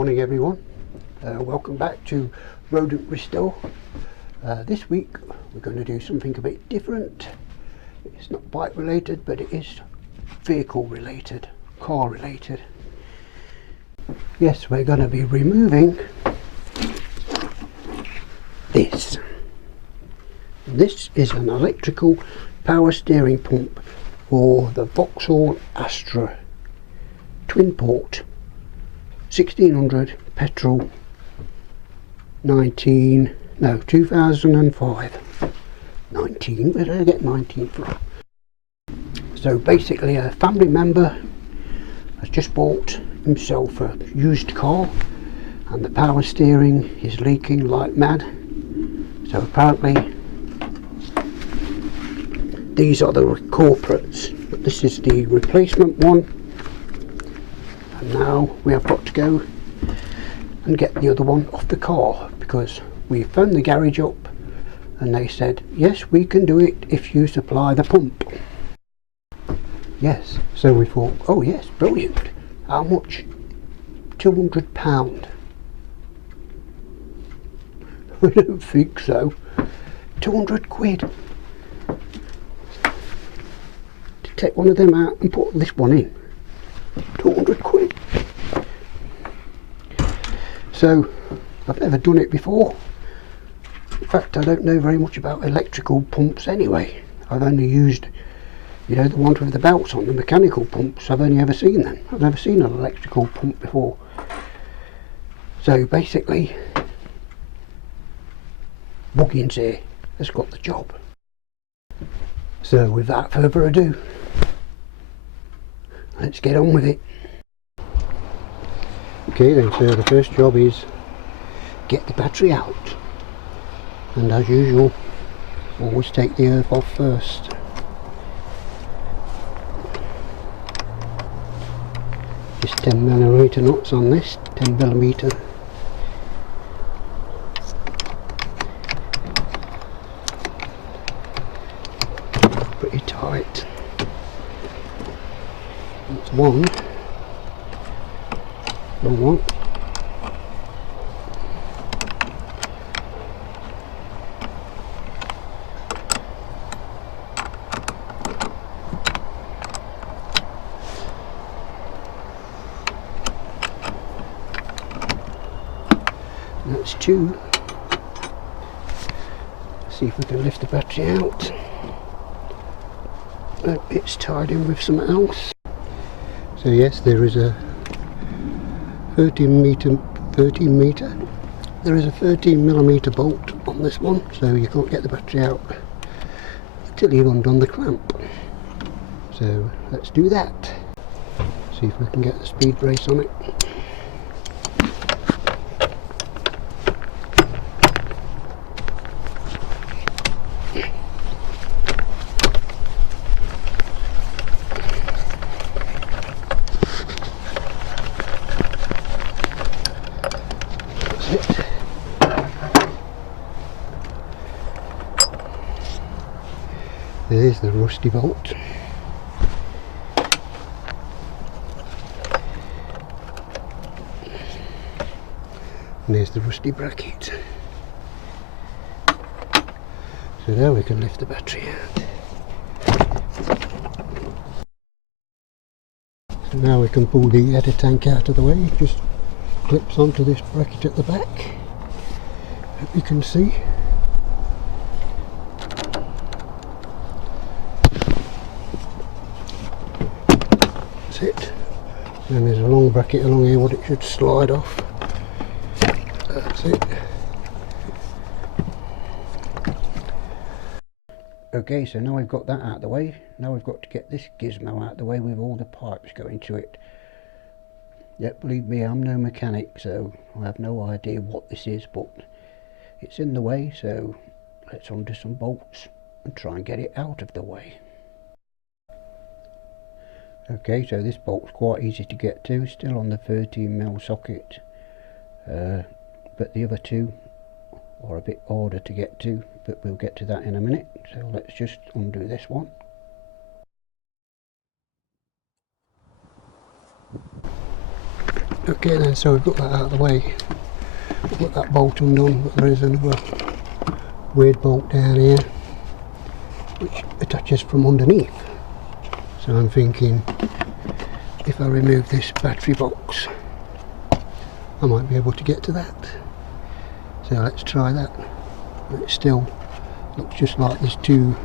morning everyone, welcome back to Rodent Restore. This week we're going to do something a bit different. It's not bike related, but it is vehicle related, car related. Yes, we're going to be removing this. This is an electrical power steering pump for the Vauxhall Astra twinport 1600 petrol 2005. 19, where did I get 19 from? So basically a family member has just bought himself a used car and the power steering is leaking like mad. So apparently these are the corporates, but this is the replacement one. And now we have got to go and get the other one off the car, because we phoned the garage up and they said yes, we can do it if you supply the pump. Yes, so we thought, oh yes, brilliant. How much? £200. I don't think so. 200 quid to take one of them out and put this one in. 200 quid. So I've never done it before. In fact, I don't know very much about electrical pumps anyway. I've only used, you know, the ones with the belts on, the mechanical pumps. I've only ever seen them. I've never seen an electrical pump before. So basically Buggins here has got the job. So without further ado, let's get on with it. Okay then, so the first job is get the battery out, and as usual always take the earth off first. Just 10mm nuts on this, 10mm. Pretty tight. That's one. Wrong one. That's two. Let's see if we can lift the battery out. Oh, it's tied in with something else. So yes, there is a 13mm. There is a 13mm bolt on this one, so you can't get the battery out until you've undone the clamp. So let's do that. See if we can get the speed brace on it. There's the rusty bolt. And there's the rusty bracket. So now we can lift the battery out. So now we can pull the header tank out of the way. It just clips onto this bracket at the back. Hope you can see. It, and there's a long bracket along here what it should slide off. That's it. Okay, so now we've got that out of the way, now we've got to get this gizmo out of the way with all the pipes going to it. Yep, believe me, I'm no mechanic, so I have no idea what this is, but it's in the way, so let's undo some bolts and try and get it out of the way. Okay, so this bolt's quite easy to get to, still on the 13mm socket, but the other two are a bit harder to get to, but we'll get to that in a minute. So let's just undo this one. Okay then, so we've got that out of the way. We've got that bolt undone, but there is another weird bolt down here which attaches from underneath. So I'm thinking if I remove this battery box I might be able to get to that. So let's try that. It still looks just like there's two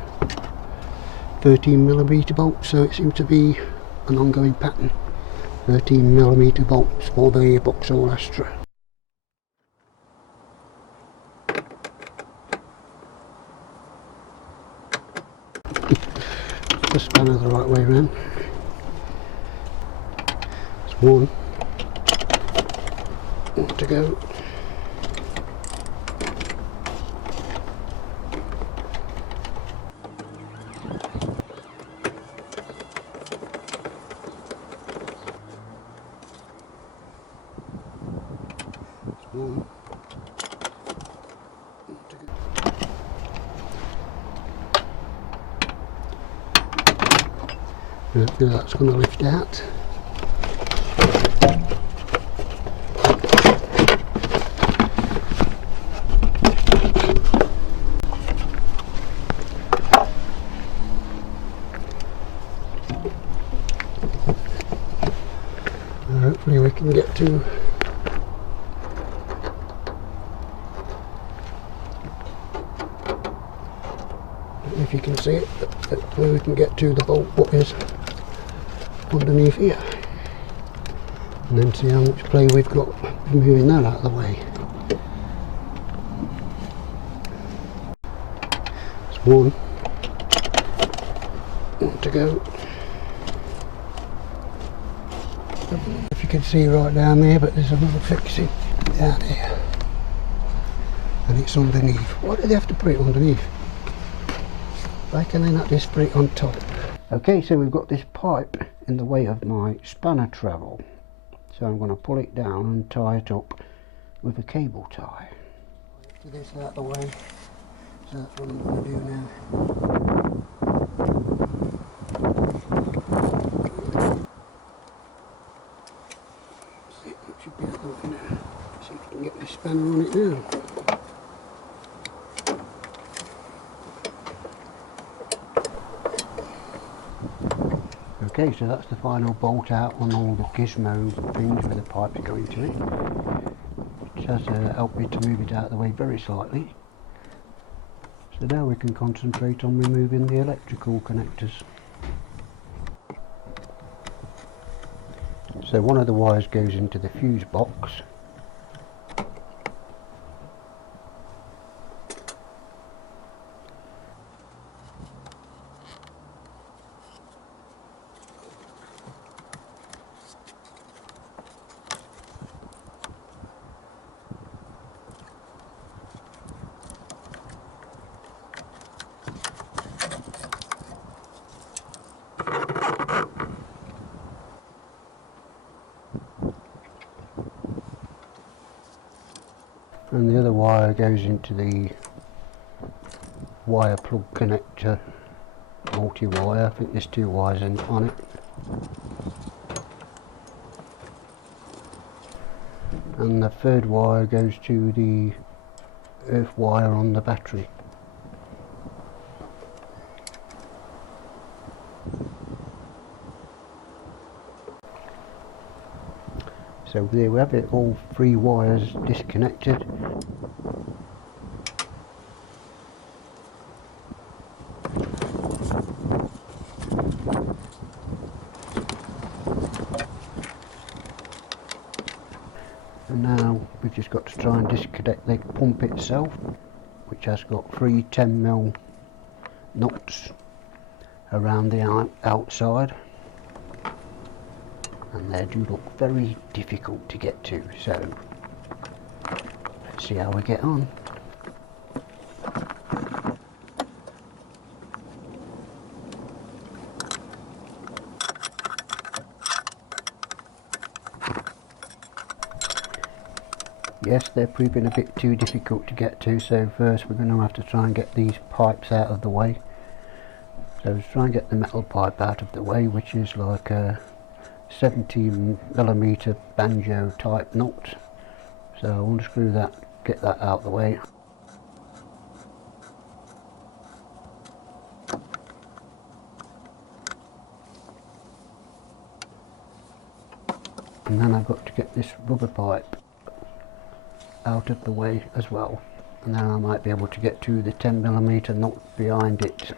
13mm bolts, so it seems to be an ongoing pattern. 13mm bolts for the Vauxhall Astra. The spanner the right way around. There's one to go. One to go. Hopefully that's going to lift out. Hopefully we can get to if you can see it, hopefully we can get to the bolt what is underneath here and then see how much play we've got moving that out of the way. There's one to go. If you can see right down there, but there's another fixing down here and it's underneath. Why do they have to put it underneath? Why can they not just put it on top? Okay, so we've got this pipe in the way of my spanner travel, so I'm going to pull it down and tie it up with a cable tie. Get this out of the way, so that's what I'm going to do now. See, that should be out the way now. See if I can get my spanner on it now. Okay, so that's the final bolt out on all the gizmo things where the pipes go into it, which has helped me to move it out of the way very slightly. So now we can concentrate on removing the electrical connectors. So one of the wires goes into the fuse box. And the other wire goes into the wire plug connector, multi-wire. I think there's two wires on it. And the third wire goes to the earth wire on the battery. So there we have it, all three wires disconnected. And now we've just got to try and disconnect the pump itself, which has got three 10mm nuts around the outside. And they do look very difficult to get to, so let's see how we get on. Yes, they're proving a bit too difficult to get to, so first we're going to have to try and get these pipes out of the way. So let's try and get the metal pipe out of the way, which is like 17mm banjo type knot. So I'll unscrew that, get that out of the way. And then I've got to get this rubber pipe out of the way as well, and then I might be able to get to the 10mm knot behind it.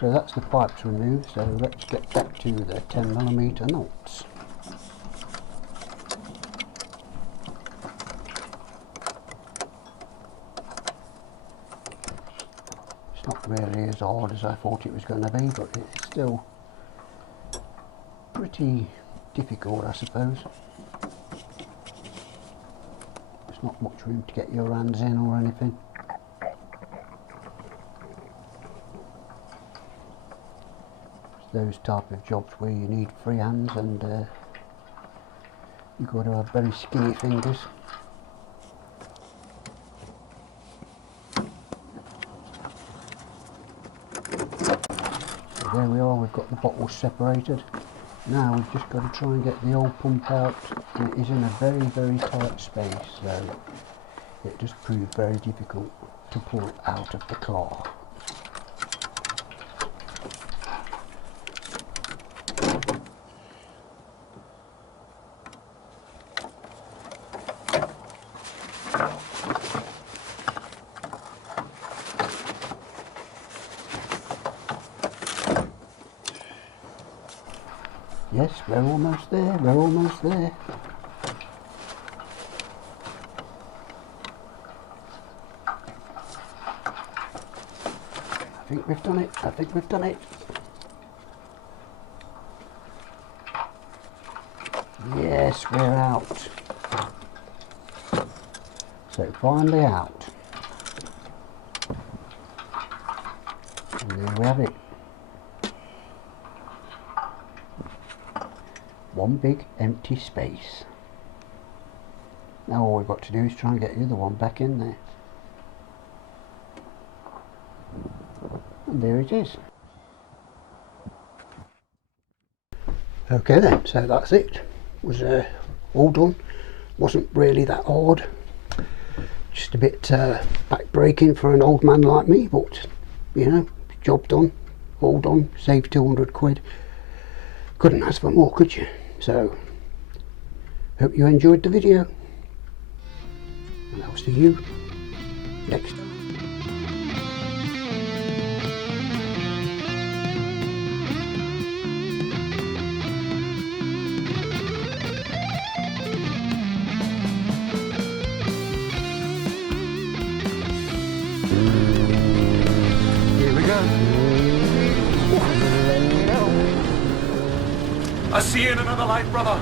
So that's the pipes removed, so let's get back to the 10mm knots. It's not really as hard as I thought it was going to be, but it's still pretty difficult, I suppose. There's not much room to get your hands in or anything. Those type of jobs where you need free hands and you've got to have very skinny fingers. So there we are, we've got the bottles separated. Now we've just got to try and get the old pump out, and it is in a very, very tight space, so it just proved very difficult to pull out of the car. Yes, we're almost there, we're almost there. I think we've done it, I think we've done it. Yes, we're out. So finally out. And there we have it. One big empty space. Now all we've got to do is try and get the other one back in there. And there it is. Okay then, so that's it. Was all done. Wasn't really that hard. Just a bit back-breaking for an old man like me, but you know, job done, all done, saved 200 quid. Couldn't ask for more, could you? So, hope you enjoyed the video, and I'll see you next time. Here we go. I see you in another life, brother.